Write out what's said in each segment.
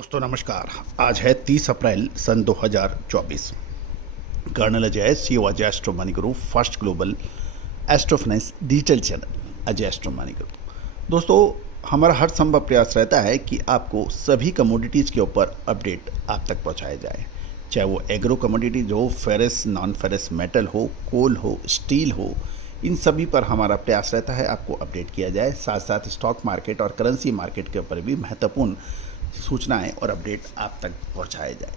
दोस्तों नमस्कार। आज है 30 अप्रैल सन 2024। Colonel Ajay, CEO Ajay astro money group, first global astro finance digital channel Ajay astro money group. दोस्तों, हमारा हर संभव प्रयास रहता है कि आपको सभी कमोडिटीज़ के ऊपर अपडेट आप तक पहुंचाया जाए, चाहे वो एग्रो कमोडिटीज हो, फेरस नॉन फेरस मेटल हो, कोल हो, स्टील हो। इन सभी पर हमारा प्रयास रहता है आपको अपडेट किया जाए। साथ साथ स्टॉक मार्केट और करेंसी मार्केट के ऊपर भी महत्वपूर्ण सूचनाएं और अपडेट आप तक पहुंचाए जाए।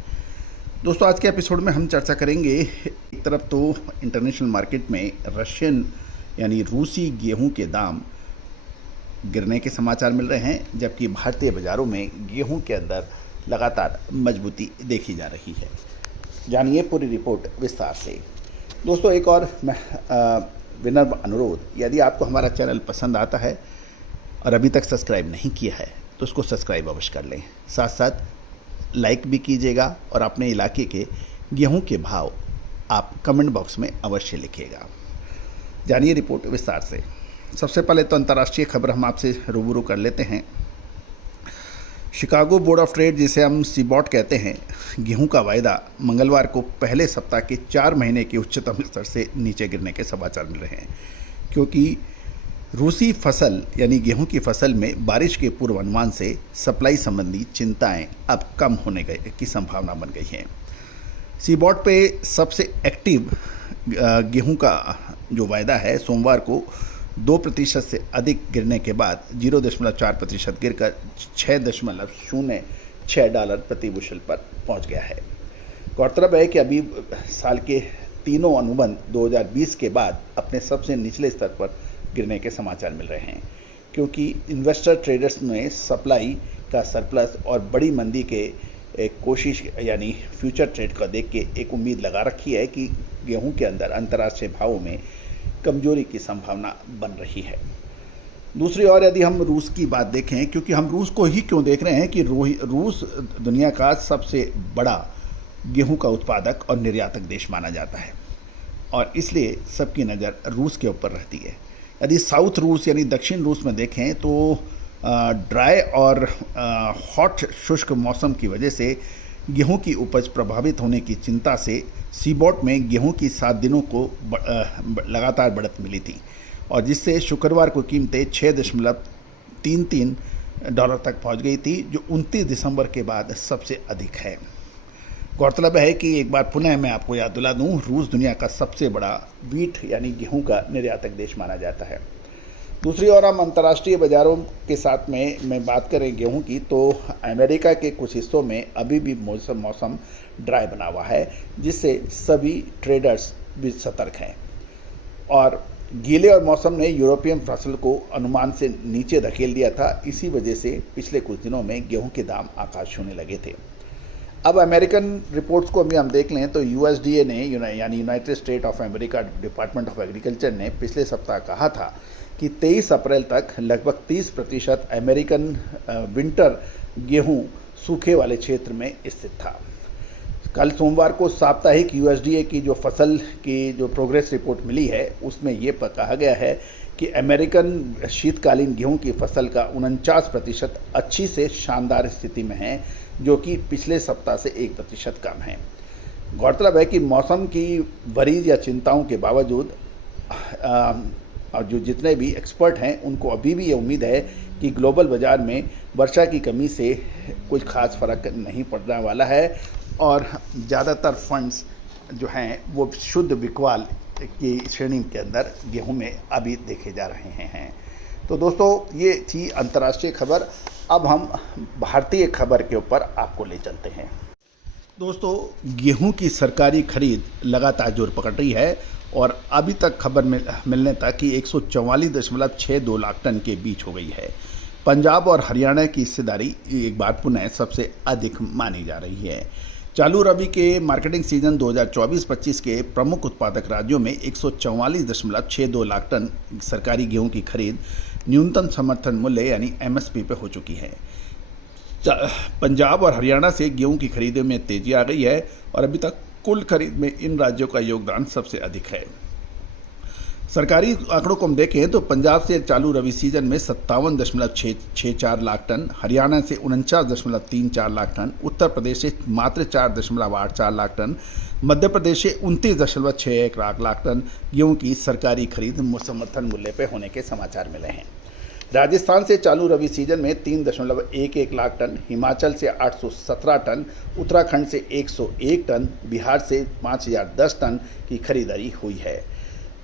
दोस्तों, आज के एपिसोड में हम चर्चा करेंगे, एक तरफ तो इंटरनेशनल मार्केट में रशियन यानी रूसी गेहूं के दाम गिरने के समाचार मिल रहे हैं, जबकि भारतीय बाज़ारों में गेहूं के अंदर लगातार मजबूती देखी जा रही है। जानिए पूरी रिपोर्ट विस्तार से। दोस्तों, एक और विनम्र अनुरोध, यदि आपको हमारा चैनल पसंद आता है और अभी तक सब्सक्राइब नहीं किया है तो उसको सब्सक्राइब अवश्य कर लें। साथ साथ लाइक भी कीजिएगा और अपने इलाके के गेहूं के भाव आप कमेंट बॉक्स में अवश्य लिखिएगा। जानिए रिपोर्ट विस्तार से। सबसे पहले तो अंतर्राष्ट्रीय खबर हम आपसे रूबरू कर लेते हैं। शिकागो बोर्ड ऑफ ट्रेड, जिसे हम सीबॉट कहते हैं, गेहूं का वायदा मंगलवार को पहले सप्ताह के 4 महीने के उच्चतम स्तर से नीचे गिरने के समाचार मिल रहे हैं, क्योंकि रूसी फसल यानी गेहूं की फसल में बारिश के पूर्वानुमान से सप्लाई संबंधी चिंताएं अब कम होने की संभावना बन गई है। सीबॉट पे सबसे एक्टिव गेहूं का जो वायदा है, सोमवार को 2% से अधिक गिरने के बाद 0.4% गिरकर $6.06 प्रति बुशल पर पहुंच गया है। गौरतलब है कि अभी साल के तीनों अनुबंध 2020 के बाद अपने सबसे निचले स्तर पर गिरने के समाचार मिल रहे हैं, क्योंकि इन्वेस्टर ट्रेडर्स ने सप्लाई का सरप्लस और बड़ी मंदी के एक कोशिश यानी फ्यूचर ट्रेड का देख के एक उम्मीद लगा रखी है कि गेहूं के अंदर अंतर्राष्ट्रीय भावों में कमजोरी की संभावना बन रही है। दूसरी ओर यदि हम रूस की बात देखें, क्योंकि हम रूस को ही क्यों देख रहे हैं कि रूस दुनिया का सबसे बड़ा गेहूं का उत्पादक और निर्यातक देश माना जाता है और इसलिए सबकी नज़र रूस के ऊपर रहती है। यदि साउथ रूस यानी दक्षिण रूस में देखें तो ड्राई और हॉट शुष्क मौसम की वजह से गेहूं की उपज प्रभावित होने की चिंता से सीबॉट में गेहूं की 7 दिनों को लगातार बढ़त मिली थी और जिससे शुक्रवार को कीमतें $6.33 तक पहुंच गई थी, जो 29 दिसंबर के बाद सबसे अधिक है। गौरतलब है कि एक बार पुनः मैं आपको याद दिला दूं, रूस दुनिया का सबसे बड़ा वीट यानी गेहूं का निर्यातक देश माना जाता है। दूसरी ओर हम अंतर्राष्ट्रीय बाजारों के साथ में बात करें गेहूं की, तो अमेरिका के कुछ हिस्सों में अभी भी मौसम ड्राई बना हुआ है, जिससे सभी ट्रेडर्स भी सतर्क हैं और गीले और मौसम ने यूरोपियन फसल को अनुमान से नीचे धकेल दिया था। इसी वजह से पिछले कुछ दिनों में गेहूं के दाम आकाश छूने लगे थे। अब अमेरिकन रिपोर्ट्स को भी हम देख लें तो यूएसडीए ने यानी United state of America department of agriculture ने पिछले सप्ताह कहा था कि 23 अप्रैल तक लगभग 30% अमेरिकन विंटर गेहूं सूखे वाले क्षेत्र में स्थित था। कल सोमवार को साप्ताहिक यूएसडीए की जो फसल की जो प्रोग्रेस रिपोर्ट मिली है, उसमें ये कहा गया है कि अमेरिकन शीतकालीन गेहूं की फसल का 49% अच्छी से शानदार स्थिति में है, जो कि पिछले सप्ताह से 1% कम है। गौरतलब है कि मौसम की वरीज या चिंताओं के बावजूद और जो जितने भी एक्सपर्ट हैं उनको अभी भी ये उम्मीद है कि ग्लोबल बाज़ार में वर्षा की कमी से कुछ खास फर्क नहीं पड़ने वाला है और ज़्यादातर फंड्स जो हैं वो शुद्ध बिकवाल की श्रेणी के अंदर गेहूं में अभी देखे जा रहे हैं। तो दोस्तों, ये थी अंतर्राष्ट्रीय खबर। अब हम भारतीय खबर के ऊपर आपको ले चलते हैं। दोस्तों, गेहूं की सरकारी खरीद लगातार जोर पकड़ रही है और अभी तक खबर मिलने तक कि 144.62 लाख टन के बीच हो गई है। पंजाब और हरियाणा की हिस्सेदारी एक बार पुनः सबसे अधिक मानी जा रही है। चालू रबी के मार्केटिंग सीजन 2024-25 के प्रमुख उत्पादक राज्यों में 144.62 लाख टन सरकारी गेहूं की खरीद न्यूनतम समर्थन मूल्य यानी एमएसपी पे हो चुकी है। पंजाब और हरियाणा से गेहूं की खरीद में तेजी आ गई है और अभी तक कुल खरीद में इन राज्यों का योगदान सबसे अधिक है। सरकारी आंकड़ों को हम देखें तो पंजाब से चालू रबी सीजन में 57.64 लाख टन, हरियाणा से 49.34 लाख टन, उत्तर प्रदेश से मात्र 4.84 लाख टन, मध्य प्रदेश से 29.61 लाख टन गेहूं की सरकारी खरीद समर्थन मूल्य पर होने के समाचार मिले हैं। राजस्थान से चालू रबी सीजन में 3.11 लाख टन, हिमाचल से 817 टन, उत्तराखंड से 101 टन, बिहार से 5010 टन की खरीदारी हुई है।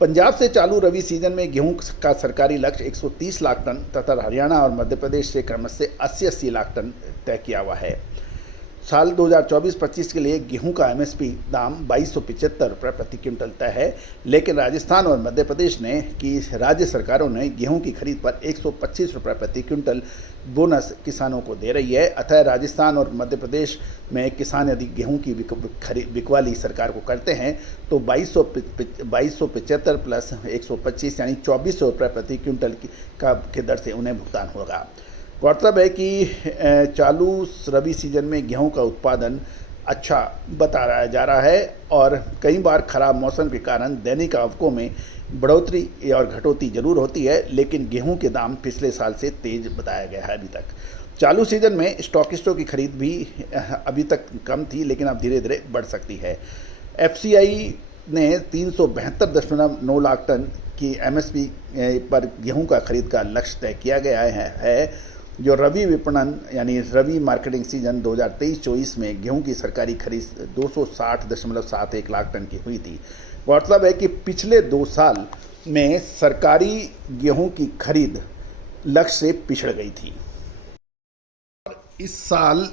पंजाब से चालू रबी सीजन में गेहूं का सरकारी लक्ष्य 130 लाख टन तथा हरियाणा और मध्य प्रदेश से क्रमश से 80 लाख टन तय किया हुआ है। साल 2024-25 के लिए गेहूं का एमएसपी दाम 2275 रुपये प्रति क्विंटल तय है, लेकिन राजस्थान और मध्य प्रदेश ने कि राज्य सरकारों ने गेहूं की खरीद पर 125 रुपये प्रति क्विंटल बोनस किसानों को दे रही है। अतः राजस्थान और मध्य प्रदेश में किसान यदि गेहूं की बिकवाली सरकार को करते हैं तो 2275 प्लस 125 यानी 2400 रुपये प्रति क्विंटल के दर से उन्हें भुगतान होगा। गौरतलब है कि चालू रबी सीजन में गेहूं का उत्पादन अच्छा बताया जा रहा है और कई बार खराब मौसम के कारण दैनिक आवकों में बढ़ोतरी और घटोती जरूर होती है, लेकिन गेहूं के दाम पिछले साल से तेज बताया गया है। अभी तक चालू सीजन में स्टॉकिस्टों की खरीद भी अभी तक कम थी, लेकिन अब धीरे धीरे बढ़ सकती है। एफसीआई ने 372.9 लाख टन की एमएसपी पर गेहूं का खरीद का लक्ष्य तय किया गया है, जो रबी विपणन यानी रबी मार्केटिंग सीजन 2023-24 में गेहूं की सरकारी खरीद 260.71 लाख टन की हुई थी। गौरतलब है कि पिछले 2 साल में सरकारी गेहूं की खरीद लक्ष्य से पिछड़ गई थी। इस साल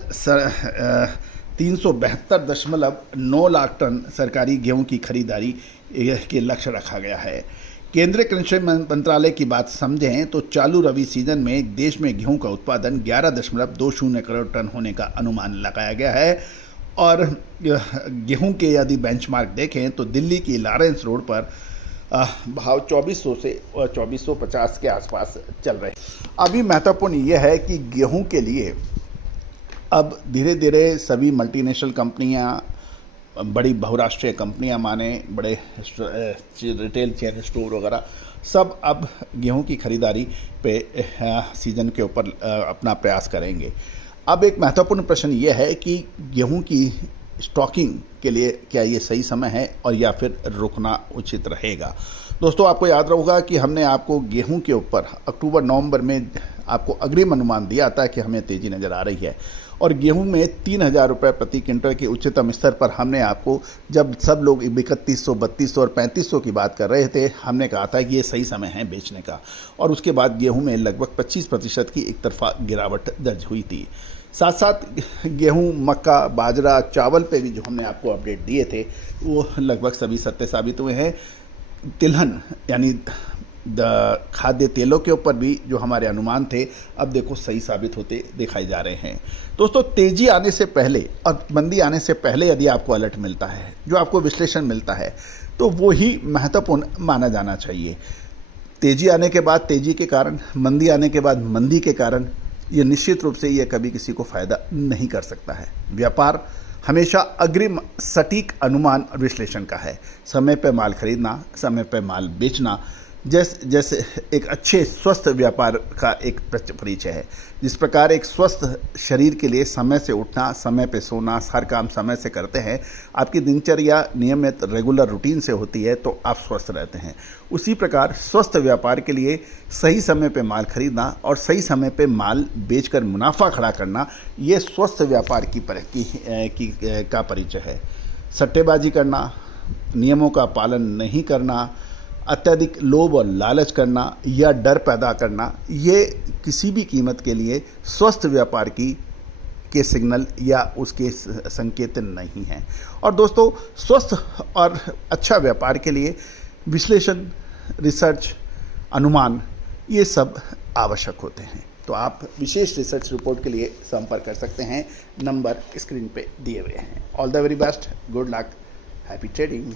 372.9 लाख टन सरकारी गेहूं की खरीदारी के लक्ष्य रखा गया है। केंद्रीय कृषि मंत्रालय की बात समझें तो चालू रबी सीजन में देश में गेहूं का उत्पादन 11.20 करोड़ टन होने का अनुमान लगाया गया है और गेहूं के यदि बेंचमार्क देखें तो दिल्ली की लॉरेंस रोड पर भाव 2400 से 2450 के आसपास चल रहे हैं। अभी महत्वपूर्ण यह है कि गेहूं के लिए अब धीरे धीरे सभी मल्टीनेशनल कंपनियां, बड़ी बहुराष्ट्रीय कंपनियां माने बड़े रिटेल चेन स्टोर वगैरह सब अब गेहूं की खरीदारी पे सीजन के ऊपर अपना प्रयास करेंगे। अब एक महत्वपूर्ण प्रश्न ये है कि गेहूं की स्टॉकिंग के लिए क्या ये सही समय है और या फिर रुकना उचित रहेगा। दोस्तों, आपको याद रहेगा कि हमने आपको गेहूं के ऊपर अक्टूबर-नवंबर में आपको अग्रिम अनुमान दिया था कि हमें तेज़ी नज़र आ रही है और गेहूं में 3000 रुपये प्रति क्विंटल के उच्चतम स्तर पर हमने आपको, जब सब लोग 3100, 3200 और 3500 की बात कर रहे थे, हमने कहा था कि ये सही समय है बेचने का और उसके बाद गेहूं में लगभग 25% की एक तरफा गिरावट दर्ज हुई थी। साथ साथ गेहूं, मक्का, बाजरा, चावल पे भी जो हमने आपको अपडेट दिए थे वो लगभग सभी सत्य साबित हुए हैं। तिलहन यानी खाद्य तेलों के ऊपर भी जो हमारे अनुमान थे अब देखो सही साबित होते दिखाई जा रहे हैं। दोस्तों, तेजी आने से पहले और मंदी आने से पहले यदि आपको अलर्ट मिलता है, जो आपको विश्लेषण मिलता है, तो वो ही महत्वपूर्ण माना जाना चाहिए। तेजी आने के बाद तेजी के कारण, मंदी आने के बाद मंदी के कारण, ये निश्चित रूप से ये कभी किसी को फायदा नहीं कर सकता है। व्यापार हमेशा अग्रिम सटीक अनुमान और विश्लेषण का है। समय पर माल खरीदना, समय पर माल बेचना जैसे एक अच्छे स्वस्थ व्यापार का एक परिचय है। जिस प्रकार एक स्वस्थ शरीर के लिए समय से उठना, समय पे सोना, हर काम समय से करते हैं, आपकी दिनचर्या नियमित रेगुलर रूटीन से होती है तो आप स्वस्थ रहते हैं। उसी प्रकार स्वस्थ व्यापार के लिए सही समय पे माल खरीदना और सही समय पे माल बेचकर मुनाफा खड़ा करना, ये स्वस्थ व्यापार का परिचय है। सट्टेबाजी करना, नियमों का पालन नहीं करना, अत्यधिक लोभ और लालच करना या डर पैदा करना, ये किसी भी कीमत के लिए स्वस्थ व्यापार के सिग्नल या उसके संकेत नहीं हैं। और दोस्तों, स्वस्थ और अच्छा व्यापार के लिए विश्लेषण, रिसर्च, अनुमान, ये सब आवश्यक होते हैं। तो आप विशेष रिसर्च रिपोर्ट के लिए संपर्क कर सकते हैं, नंबर स्क्रीन पे दिए हुए हैं। All the very best, good luck, happy trading.